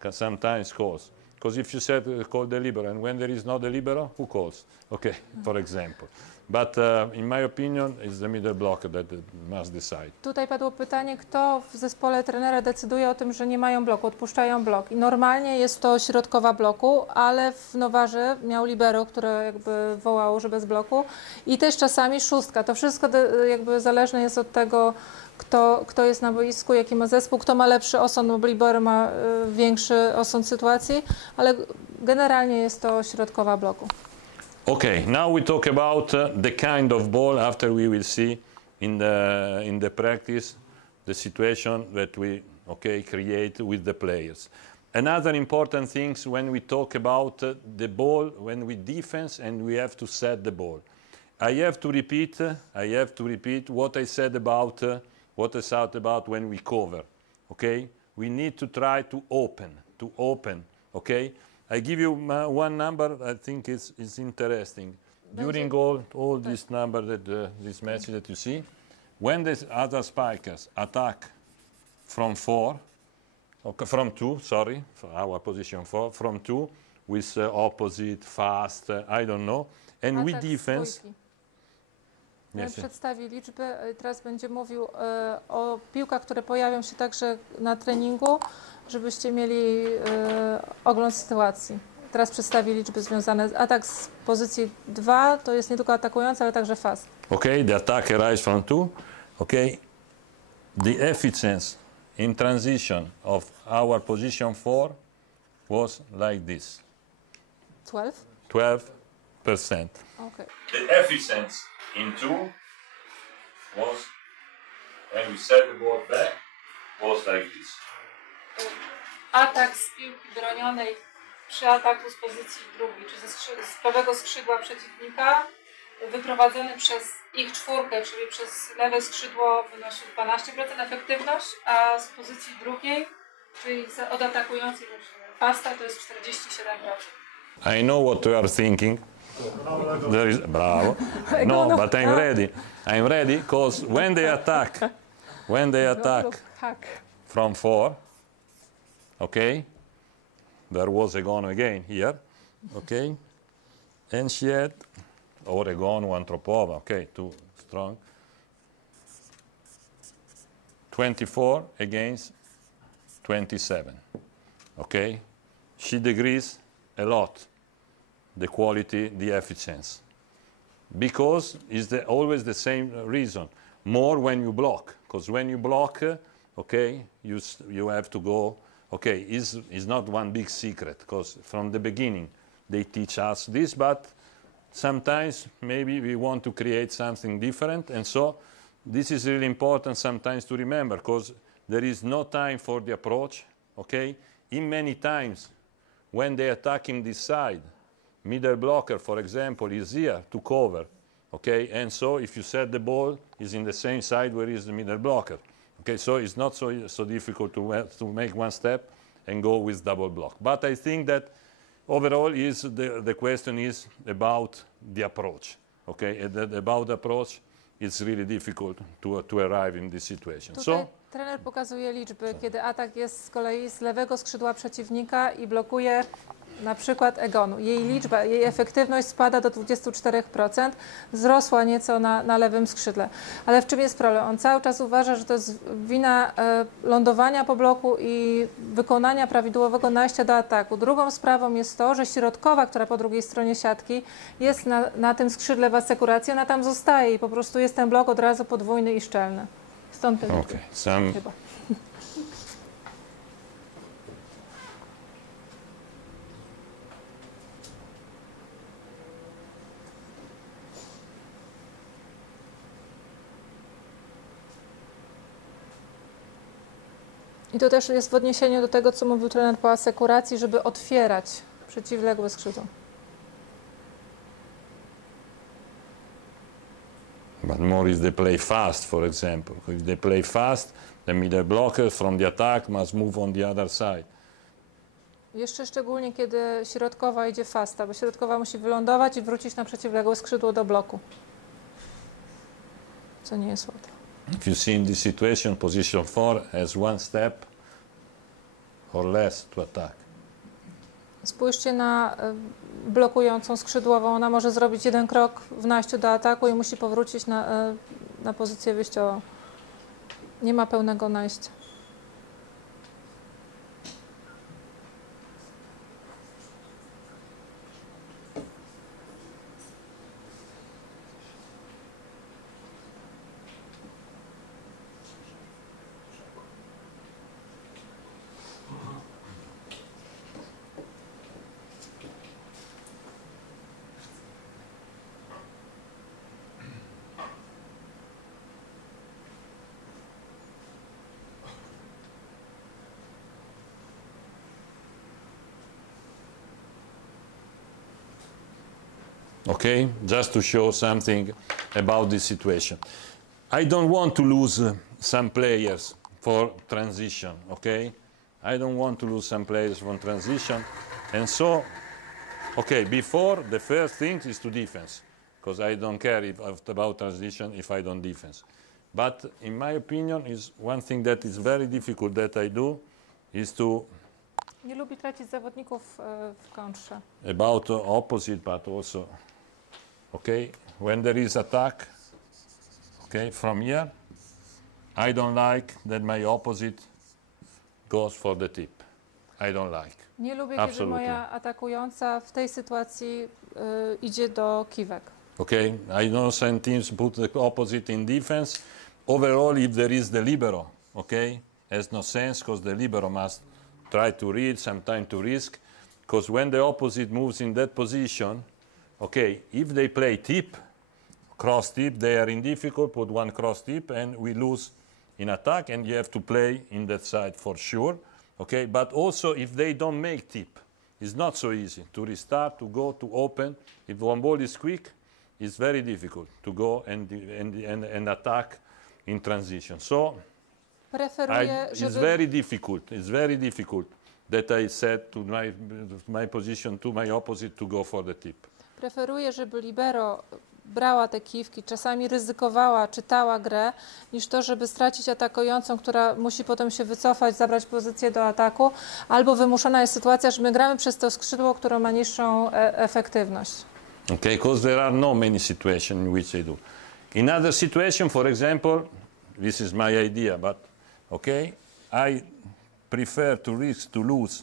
can sometimes calls. Because if you said call the libero, and when there is not a libero, who calls? Okay, for example. But in my opinion, it's the middle blocker that must decide. Tutaj padło pytanie, kto w zespole trenera decyduje o tym, że nie mają bloku, odpuszczają blok. I normalnie jest to środkowa bloku, ale w Nowarze miał libero, które jakby wołało, że bez bloku. I też czasami szóstka. To wszystko jakby zależne jest od tego, kto jest na boisku, jaki ma zespół, kto ma lepszy osąd, bo libero ma większy osąd sytuacji, ale generalnie jest to środkowa bloku. Okay, now we talk about the kind of ball after we will see in the practice the situation that we create with the players. Another important thing when we talk about the ball, when we defense and we have to set the ball. I have to repeat what I said about when we cover. Okay, we need to try to open. Okay. I give you one number I think is interesting. During all this number this match that you see, when the other spikers attack from 2, our position 4, from 2, with opposite, fast, I don't know, and we defense. Przedstawi liczby. Teraz będzie mówił o piłkach, które pojawią się także na treningu, żebyście mieli ogląd sytuacji. Teraz przedstawi liczby związane. Atak z pozycji 2 to jest nie tylko atakujący, ale także fast. Okay, the attack arrives from 2. Okay, the efficiency in transition of our position 4 was like this. 12? 12%. Okay. The efficiency in 2 was, when we set the ball back, was like this. Atak z piłki bronionej przy ataku z pozycji drugiej, czy z prawego skrzydła przeciwnika, wyprowadzony przez ich czwórkę, czyli przez lewe skrzydło, wynosił 12% efektywność, a z pozycji drugiej, czyli od atakującej pasta, to jest 47%. I know what you are thinking. There is, bravo. No, but I'm ready. I'm ready because when they attack from 4, okay, there was a gun again here, okay, and she had Oregonu Antropowa, okay, too strong. 24 against 27, okay. She decreased a lot the quality, the efficiency, because it's always the same reason. More when you block, because when you block, okay, you have to go. Okay, it's not one big secret, because from the beginning they teach us this, but sometimes maybe we want to create something different, and so this is really important sometimes to remember, because there is no time for the approach, okay? In many times, when they're attacking this side, middle blocker, for example, is here to cover, okay? And so if you set the ball, is in the same side where is the middle blocker. Okay, so it's not so difficult to make one step and go with double block. But I think that overall the question is about the approach. Okay, about the approach, it's really difficult to arrive in this situation. Tutaj trener pokazuje liczby, kiedy atak jest z kolei z lewego skrzydła przeciwnika i blokuje na przykład Egonu. Jej liczba, jej efektywność spada do 24%, wzrosła nieco na lewym skrzydle. Ale w czym jest problem? On cały czas uważa, że to jest wina lądowania po bloku i wykonania prawidłowego najścia do ataku. Drugą sprawą jest to, że środkowa, która po drugiej stronie siatki jest na tym skrzydle w asekuracji, ona tam zostaje i po prostu jest ten blok od razu podwójny i szczelny. Stąd te liczby. Chyba. I to też jest w odniesieniu do tego, co mówił trener po asekuracji, żeby otwierać przeciwległe skrzydło. But more if they play fast, for example. If they play fast, the middle blocker from the attack must move on the other side. Jeszcze szczególnie, kiedy środkowa idzie fasta, bo środkowa musi wylądować i wrócić na przeciwległe skrzydło do bloku. Co nie jest łatwe. If you see in this situation, position 4 has one step or less to attack. Spójrzcie na blokującą skrzydłową. Ona może zrobić jeden krok w najściu do ataku i musi powrócić na pozycję wyjściową. Nie ma pełnego najścia. Okay, just to show something about this situation. I don't want to lose some players for transition, okay? I don't want to lose some players from transition. And so, okay, before, the first thing is to defense, because I don't care about transition if I don't defense. But in my opinion, is one thing that is very difficult that I do is to nie lubi tracić zawodników w kontrze. About opposite, but also, okay, when there is attack, okay, from here. I don't like that my opposite goes for the tip. I don't like. Nie lubię, kiedy Absolutely. moja atakująca w tej sytuacji idzie do kiwek. Okay, I know some teams put the opposite in defense. Overall, if there is the libero, okay, has no sense because the libero must try to read, sometimes to risk, because when the opposite moves in that position, okay, if they play tip, cross tip, they are in difficult, put one cross tip, and we lose in attack, and you have to play in that side for sure, okay, but also if they don't make tip, it's not so easy to restart, to go, to open. If one ball is quick, it's very difficult to go and attack in transition. So Preferuję, it's żeby... very difficult that I said to my position, to my opposite, to go for the tip. Preferuję, żeby libero brała te kiwki, czasami ryzykowała, czytała grę, niż to, żeby stracić atakującą, która musi potem się wycofać, zabrać pozycję do ataku, albo wymuszona jest sytuacja, że my gramy przez to skrzydło, które ma niższą efektywność. Okay, because there are no many situations in which they do. In other situation, for example, this is my idea, but okay, I prefer to risk to lose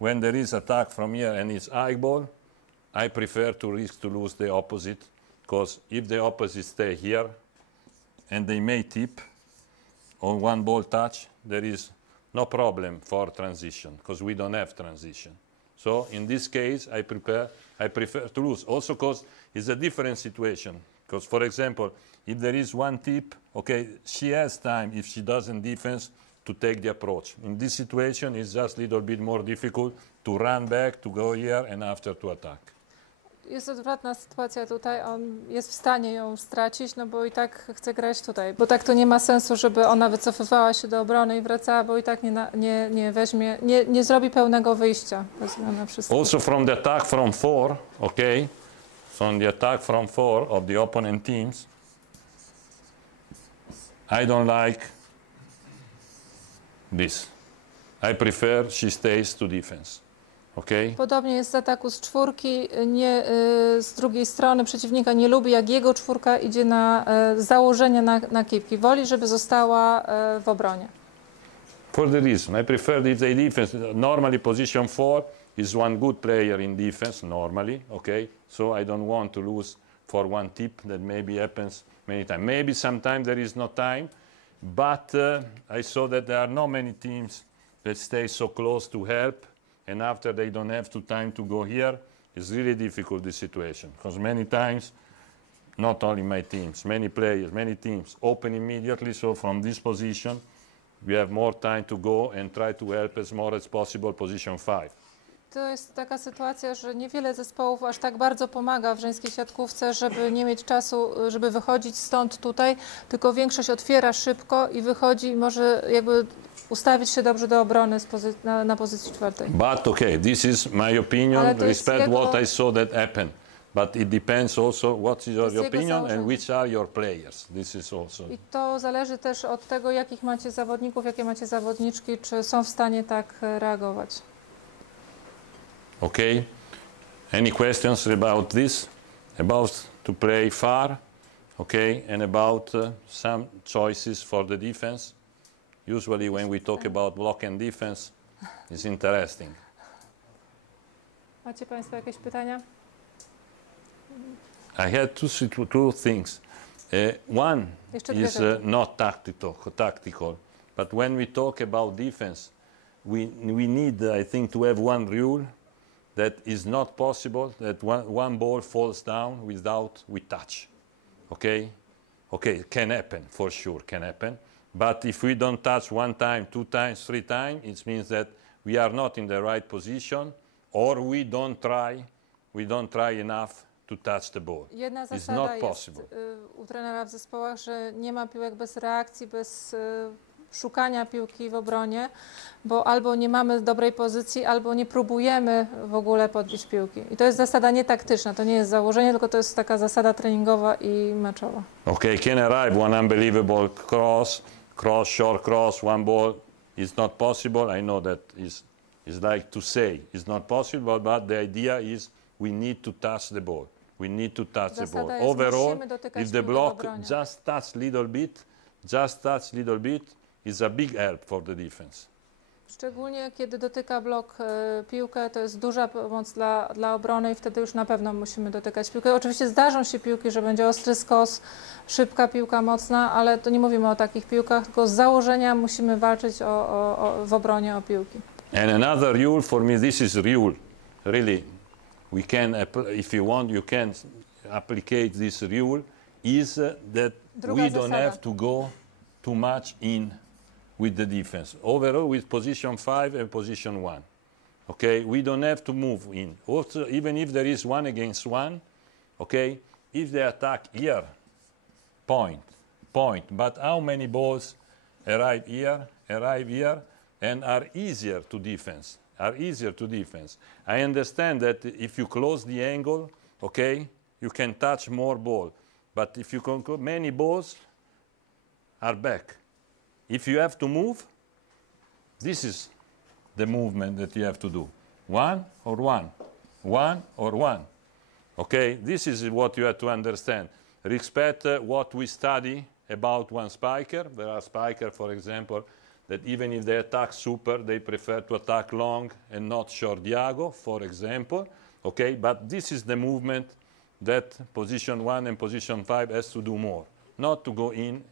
when there is attack from here and it's high ball. I prefer to risk to lose the opposite, because if the opposite stay here and they may tip on one ball touch, there is no problem for transition, because we don't have transition. So in this case, I prefer to lose. Also because it's a different situation. Because, for example, if there is one tip, okay, she has time, if she doesn't defense, to take the approach. In this situation, it's just a little bit more difficult to run back, to go here, and after to attack. Jest odwrotna sytuacja tutaj, on jest w stanie ją stracić, no bo i tak chce grać tutaj. Bo tak to nie ma sensu, żeby ona wycofywała się do obrony i wracała, bo i tak nie weźmie, nie zrobi pełnego wyjścia. Na wszystko. Also from the attack from 4, okay, from the attack from 4 of the opponent teams, I don't like this. I prefer she stays to defense. Okay? Podobnie jest z ataku z czwórki, z drugiej strony przeciwnika nie lubi, jak jego czwórka idzie na założenie na kiwki. Woli, żeby została w obronie. For the reason, I prefer if they defense. Normally position 4 is one good player in defense, normally, okay? So I don't want to lose for one tip that maybe happens many times. Maybe sometimes there is no time, but I saw that there are not many teams that stay so close to help, and after they don't have time to go here, it's really difficult, this situation. Because many times, not only my teams, many players, many teams open immediately, so from this position, we have more time to go and try to help as more as possible position 5. To jest taka sytuacja, że niewiele zespołów aż tak bardzo pomaga w żeńskiej siatkówce, żeby nie mieć czasu, żeby wychodzić stąd tutaj, tylko większość otwiera szybko i wychodzi i może jakby ustawić się dobrze do obrony na pozycji czwartej. But okay, this is my opinion, respect what I saw that happen. But it depends also what is your opinion and which are your players. This is also. I to zależy też od tego, jakich macie zawodników, jakie macie zawodniczki, czy są w stanie tak reagować. Okay. Any questions about this? About to play far? Okay, and about some choices for the defense? Usually when we talk about block and defense, it's interesting. Macie Państwo jakieś pytania? I had two things. One is not tactical, but when we talk about defense, we need, I think, to have one rule that is not possible that one ball falls down with touch. Okay? Okay, it can happen, for sure, can happen. But if we don't touch one time, two times, three times, it means that we are not in the right position, or we don't try enough to touch the ball. Jedna It's zasada not jest possible. u trenera w zespołach, że nie ma piłek bez reakcji, bez szukania piłki w obronie, bo albo nie mamy dobrej pozycji, albo nie próbujemy w ogóle podbić piłki. I to jest zasada nie taktyczna, to nie jest założenie, tylko to jest taka zasada treningowa i meczowa. Okay, can arrive one unbelievable cross, short cross, one ball. It's not possible. I know that is like to say it's not possible, but the idea is we need to touch the ball. we need to touch the Zasada ball. jest, Overall, musimy dotykać if the piłki w block obronie. just touch little bit, is a big help for the defense. Szczególnie kiedy dotyka blok piłkę, to jest duża pomoc dla obrony i wtedy już na pewno musimy dotykać piłkę. Oczywiście zdarzą się piłki, że będzie ostry skos, szybka piłka mocna, ale to nie mówimy o takich piłkach, tylko z założenia musimy walczyć w obronie o piłki. And another rule for me, this is rule, really, we can, if you want, you can applicate this rule, is that Druga we don't zasada. have to go too much in with the defense. Overall, with position 5 and position 1. Okay, we don't have to move in. Also, even if there is 1 against 1, okay, if they attack here, point, but how many balls arrive here, and are easier to defense, I understand that if you close the angle, okay, you can touch more ball, but if you can, many balls are back. If you have to move, this is the movement that you have to do. 1 or 1, 1 or 1. Okay, this is what you have to understand. Respect what we study about one spiker. There are spikers, for example, that even if they attack super, they prefer to attack long and not short diago, for example. Okay, but this is the movement that position 1 and position 5 has to do more, not to go in.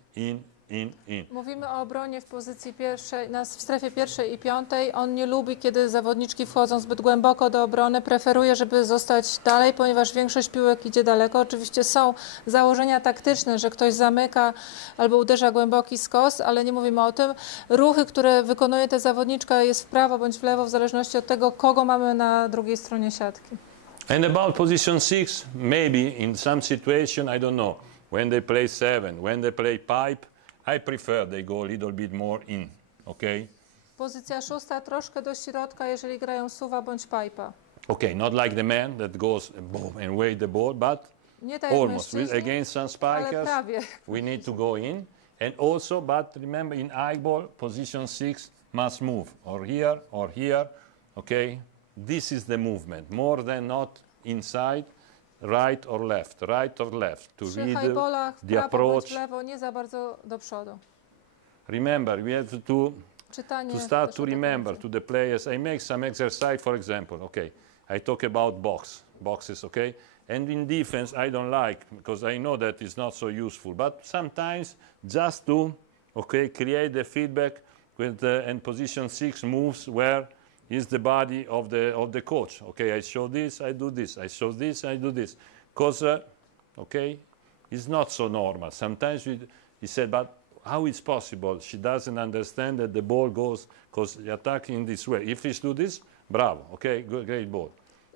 Mówimy o obronie w pozycji pierwszej, w strefie pierwszej i piątej. On nie lubi, kiedy zawodniczki wchodzą zbyt głęboko do obrony. Preferuje, żeby zostać dalej, ponieważ większość piłek idzie daleko. Oczywiście są założenia taktyczne, że ktoś zamyka albo uderza głęboki skos, ale nie mówimy o tym. Ruchy, które wykonuje ta zawodniczka, jest w prawo bądź w lewo, w zależności od tego, kogo mamy na drugiej stronie siatki. And about position 6, maybe in some situation, I don't know, when they play 7, when they play pipe, I prefer they go a little bit more in, okay? Pozycja szósta, troszkę do środka, jeżeli grają suwa bądź pipa. Okay, not like the man that goes boom and wave the ball, but Nie tak jak almost. mężczyźni, Against some ale spikers, prawie. we need to go in. And also, but remember, in high ball, position 6 must move, or here, okay? This is the movement, more than not inside, right or left, to Przy read highballach w the prawo approach. bądź w lewo, nie za bardzo do przodu. Remember, we have to Czytanie start też to o tym remember chodzi. to the players. I make some exercise, for example. Okay, I talk about boxes. Okay, and in defense, I don't like because I know that it's not so useful. But sometimes just to create the feedback with and position 6 moves where is the body of the coach. Okay, I show this, I do this. I show this, I do this. Because it's not so normal. Sometimes he said, but how it's possible? She doesn't understand that the ball goes because you're attacking this way. If he do this, bravo. Okay, good, great ball.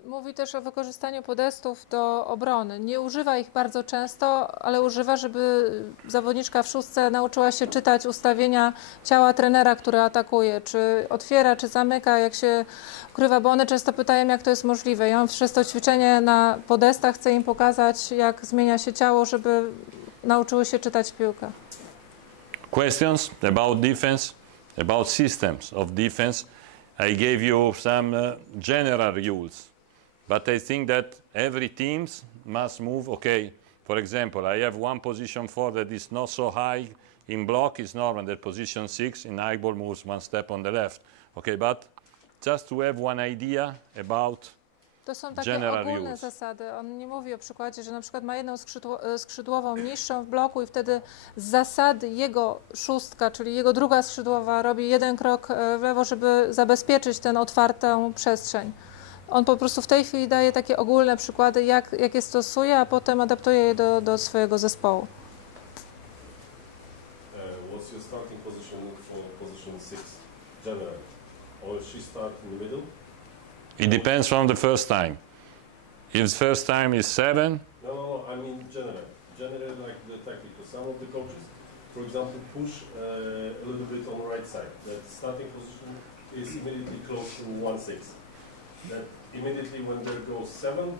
Mówi też o wykorzystaniu podestów do obrony. Nie używa ich bardzo często, ale używa, żeby zawodniczka w szóstce nauczyła się czytać ustawienia ciała trenera, który atakuje, czy otwiera, czy zamyka, jak się ukrywa, bo one często pytają, jak to jest możliwe. Ja przez to ćwiczenie na podestach chcę im pokazać, jak zmienia się ciało, żeby nauczyły się czytać piłkę. Questions about defense, about systems of defense. I gave you some general rules. But I think that every teams must move, okay, for example, I have one position 4 that is not so high in block, it's normal that position 6 in high ball moves one step on the left. Okay, but just to have one idea about To są takie general ogólne rules. zasady. On nie mówi o przykładzie, że na przykład ma jedną skrzydłową niższą w bloku i wtedy z zasady jego szóstka, czyli jego druga skrzydłowa robi jeden krok w lewo, żeby zabezpieczyć tę otwartą przestrzeń. On po prostu w tej chwili daje takie ogólne przykłady, jak je stosuje, a potem adaptuje je do swojego zespołu. What's your starting position for position 6 general? Or she start in the middle? it depends from the first time. If the first time is 7, No, I mean general. General like the tactical. Some of the coaches, for example, push a little bit on the right side. That starting position is immediately close to 1-6. That immediately when there goes 7,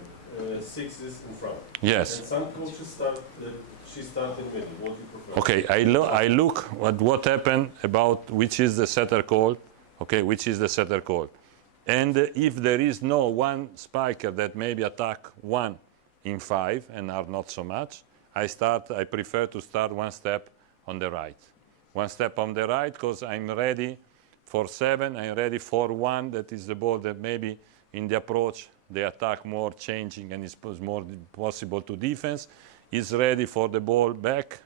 6 is in front. yes. And some coaches start, she start in the middle. What do you prefer? Okay, I look at what happened about which is the setter call, okay, which is the setter call. And if there is no one spiker that maybe attack 1 in 5 and are not so much, I prefer to start one step on the right. One step on the right because I'm ready for 7, I'm ready for 1, that is the ball that maybe in the approach, the attack more changing and it's more possible to defense. Is ready for the ball back,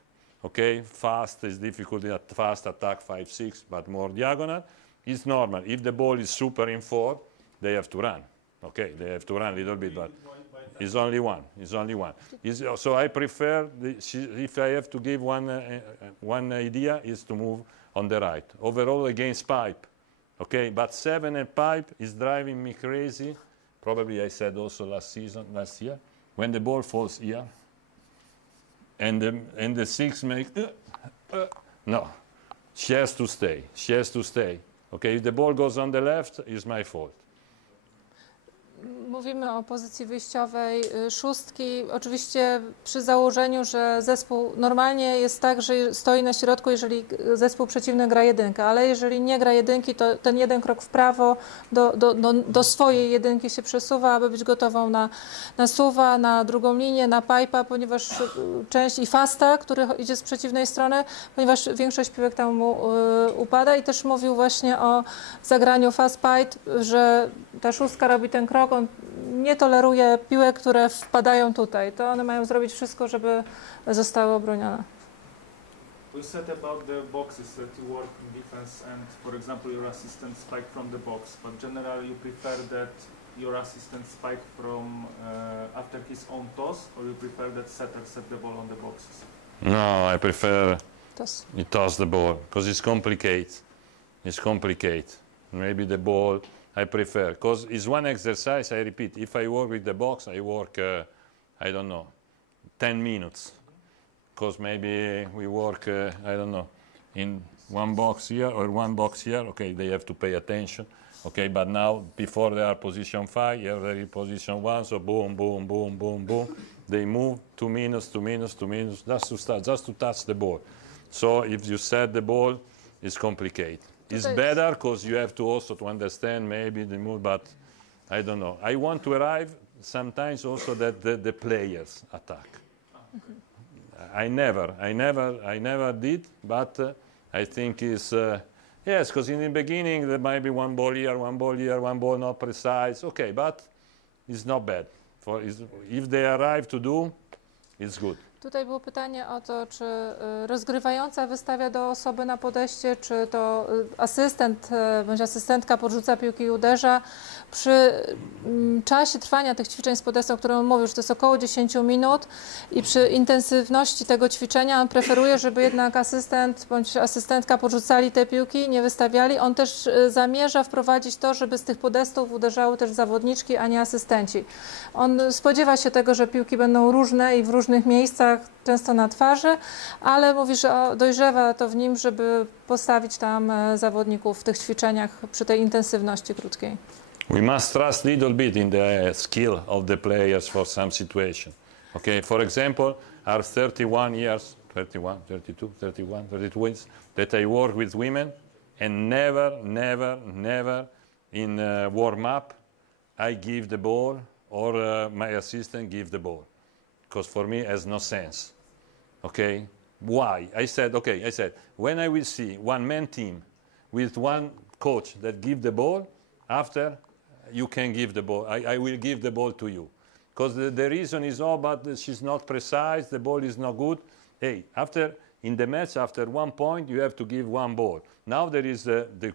okay? Fast is difficult, fast attack 5, 6, but more diagonal. It's normal. If the ball is super in 4, they have to run. Okay, they have to run a little bit, but it's only one. It's only one. So I prefer, if I have to give one idea, is to move on the right. Overall against pipe, okay? But 7 and pipe is driving me crazy. Probably I said also last year, when the ball falls here, and the 6 makes, no, she has to stay. She has to stay. Okay, if the ball goes on the left, it's my fault. Mówimy o pozycji wyjściowej szóstki. Oczywiście przy założeniu, że zespół normalnie jest tak, że stoi na środku, jeżeli zespół przeciwny gra jedynkę, ale jeżeli nie gra jedynki, to ten jeden krok w prawo do swojej jedynki się przesuwa, aby być gotową na suwa, na drugą linię, na pipa, ponieważ część i fasta, który idzie z przeciwnej strony, ponieważ większość piłek tam mu upada i też mówił właśnie o zagraniu fast pipe, że ta szóstka robi ten krok, on nie toleruje piłek, które wpadają tutaj. To one mają zrobić wszystko, żeby zostały obronione. We said about the boxes that you work in defense and, for example, your assistant spike from the box, but generally you prefer that your assistant spike from after his own toss, or you prefer that setter set the ball on the boxes? No, I prefer Toss. you toss the ball because it's complicated. It's complicated. Maybe the ball I prefer because it's one exercise. I repeat, if I work with the box, I work I don't know 10 minutes because maybe we work I don't know in one box here or one box here. Okay, they have to pay attention. Okay, but now before they are position 5, you are already position 1, so boom, boom, boom, boom, boom. They move 2 minutes, 2 minutes, 2 minutes, just to start, just to touch the ball. So if you set the ball, it's complicated. It's better because you have to also to understand maybe the move, but I don't know. I want to arrive sometimes also that the players attack. I never did, but I think it's, yes, because in the beginning there might be one ball here, one ball here, one ball not precise. Okay, but it's not bad. If they arrive to do, it's good. Tutaj było pytanie o to, czy rozgrywająca wystawia do osoby na podejście, czy to asystent bądź asystentka podrzuca piłki i uderza. Przy czasie trwania tych ćwiczeń z podestą, o którym on mówił, że to jest około 10 minut i przy intensywności tego ćwiczenia on preferuje, żeby jednak asystent bądź asystentka podrzucali te piłki, nie wystawiali. On też zamierza wprowadzić to, żeby z tych podestów uderzały też zawodniczki, a nie asystenci. On spodziewa się tego, że piłki będą różne i w różnych miejscach, często na twarzy, ale mówi, że dojrzewa to w nim, żeby postawić tam zawodników w tych ćwiczeniach przy tej intensywności krótkiej. We must trust a little bit in the skill of the players for some situation. Okay, for example, our 31 years, 31, 32, 31, 32 years that I work with women and never in warm-up I give the ball or my assistant give the ball. Because for me it has no sense. Okay? Why? I said, when I will see one-man team with one coach that give the ball, after you can give the ball. I will give the ball to you. Because the reason is, but she's not precise, the ball is not good. Hey, in the match, after 1 point, you have to give one ball. Now there is the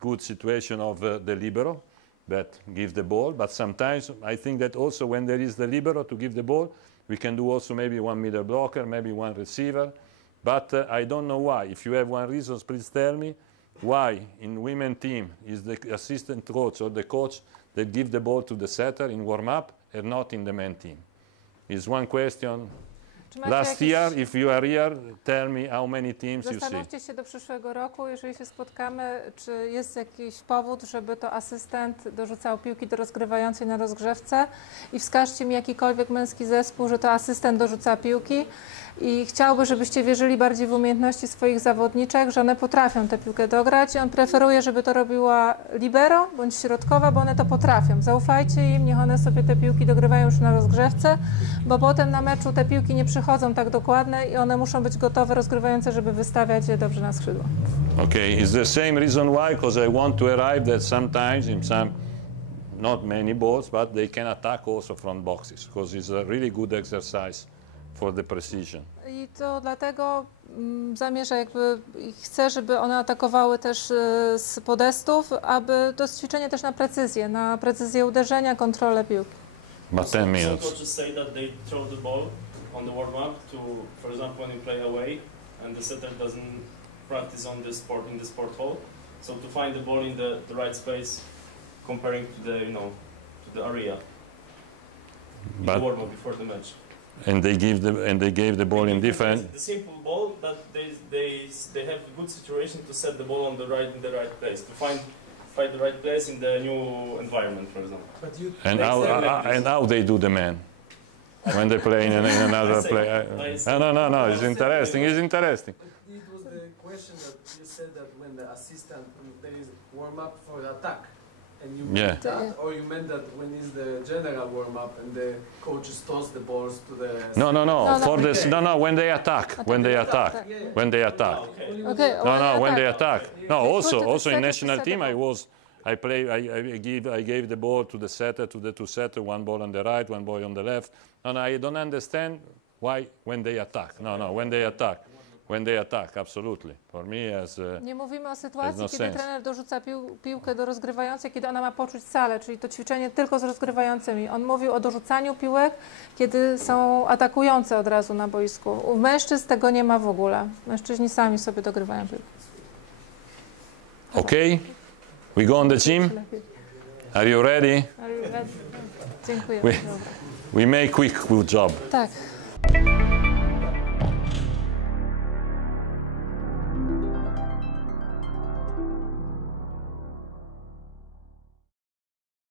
good situation of the libero that give the ball, but sometimes I think that also when there is the libero to give the ball, we can do also maybe one middle blocker, maybe one receiver, but I don't know why. If you have one reason, please tell me why in women team is the assistant coach or the coach that give the ball to the setter in warm-up and not in the men team. Is one question. Last year, if you are here, tell me how many teams you see. Zastanówcie się do przyszłego roku, jeżeli się spotkamy, czy jest jakiś powód, żeby to asystent dorzucał piłki do rozgrywającej na rozgrzewce i wskażcie mi jakikolwiek męski zespół, że to asystent dorzuca piłki. i chciałby, żebyście wierzyli bardziej w umiejętności swoich zawodniczek, że one potrafią tę piłkę dograć i on preferuje, żeby to robiła libero bądź środkowa, bo one to potrafią. Zaufajcie im, niech one sobie te piłki dogrywają już na rozgrzewce, bo potem na meczu te piłki nie przychodzą tak dokładne i one muszą być gotowe, rozgrywające, żeby wystawiać je dobrze na skrzydło. Okay, it's the same reason why, because I want to arrive that sometimes in some, not many balls, but they can attack also from boxes, because it's a really good exercise for the precision. I to dlatego zamierza i chce, żeby one atakowały też z podestów, aby to jest ćwiczenie też na precyzję uderzenia, kontrolę piłki. But 10 minutes. Some coaches say that they throw the ball on the warm-up to, for example, when you play away and the setter doesn't practice on the sport in the sport hall, so to find the ball in the right space, comparing to the to the area in the warm-up before the match. And they gave the ball in defense. The simple ball that they have a good situation to set the ball in the right place, to find the right place in the new environment, for example. But you And how they do the man when they play in another play. No, it's interesting. It's interesting. It was the question that you said that when the assistant there is warm up for the attack, and you meant that, or you meant that when is the general warm up and the coaches toss the balls to the. No. For this, when they attack. When they attack. When they attack. Okay. When they attack. No, also in national team I gave the ball to the setter, to the two setter, one ball on the right, one ball on the left. No, I don't understand why when they attack. No, when they attack. When they attack, absolutely. For me as nie mówimy o sytuacji, no kiedy sense. trener dorzuca piłkę do rozgrywającej, kiedy ona ma poczuć salę, czyli to ćwiczenie tylko z rozgrywającymi. On mówił o dorzucaniu piłek, kiedy są atakujące od razu na boisku. U mężczyzn tego nie ma w ogóle. Mężczyźni sami sobie dogrywają piłkę. Okay, we go on the team. Are you ready? Dziękuję. We make quick job. Tak.